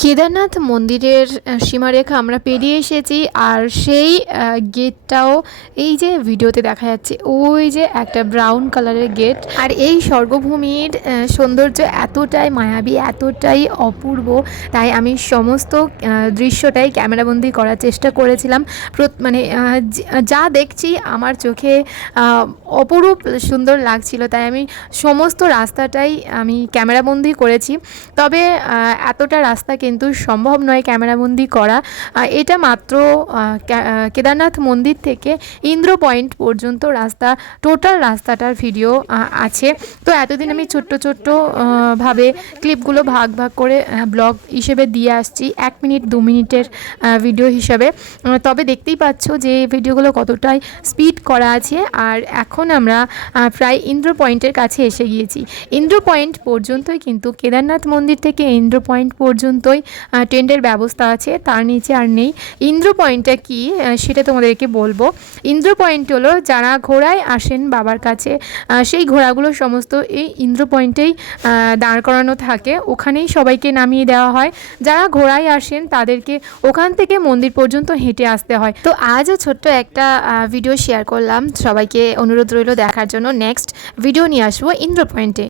কেদারনাথ মন্দিরের সীমারেখা আমরা পেরিয়ে এসেছি। আর সেই গেটটাও এই যে ভিডিওতে দেখা যাচ্ছে, ওই যে একটা ব্রাউন কালারের গেট। আর এই স্বর্গভূমির সৌন্দর্য এতটাই মায়াবী, এতটাই অপূর্ব, তাই আমি সমস্ত দৃশ্যটাই ক্যামেরাবন্দি করার চেষ্টা করেছিলাম। মানে যা দেখছি আমার চোখে অপরূপ সুন্দর লাগছিল, তাই আমি সমস্ত রাস্তাটাই আমি ক্যামেরাবন্দি করেছি। তবে এতটা রাস্তা কিন্তু সম্ভব নয় ক্যামেরাবন্দি করা। এটা মাত্র কেদারনাথ মন্দির থেকে ইন্দ্র পয়েন্ট পর্যন্ত রাস্তা, টোটাল রাস্তাটার ভিডিও আছে। তো এতদিন আমি ছোট্ট ভাবে ক্লিপগুলো ভাগ ভাগ করে ব্লগ হিসেবে দিয়ে আসছি, 1 মিনিট 2 মিনিটের ভিডিও হিসাবে। তবে দেখতেই পাচ্ছ যে ভিডিওগুলো কতটাই স্পিড করা আছে। আর এখন আমরা প্রায় ইন্দ্র পয়েন্টের কাছে এসে গিয়েছি। ইন্দ্র পয়েন্ট পর্যন্তই কিন্তু কেদারনাথ মন্দির থেকে ইন্দ্র পয়েন্ট পর্যন্তই ট্রেনের ব্যবস্থা আছে, তার নিচে আর নেই। ইন্দ্র পয়েন্টটা কি সেটা তোমাদেরকে বলবো। ইন্দ্র পয়েন্ট হলো যারা ঘোড়ায় আসেন বাবার কাছে, সেই ঘোড়াগুলো সমস্ত এই ইন্দ্র পয়েন্টেই দাঁড় করানো থাকে, ওখানেই সবাইকে নামিয়ে দেওয়া হয়। যারা ঘোড়ায় আসেন তাদেরকে ওখান থেকে মন্দির পর্যন্ত হেঁটে আসতে হয়। তো আজও ছোট্ট একটা ভিডিও শেয়ার করলাম, সবাইকে অনুরোধ রইল দেখার জন্য। নেক্সট ভিডিও নিয়ে আসবো ইন্দ্র পয়েন্টে।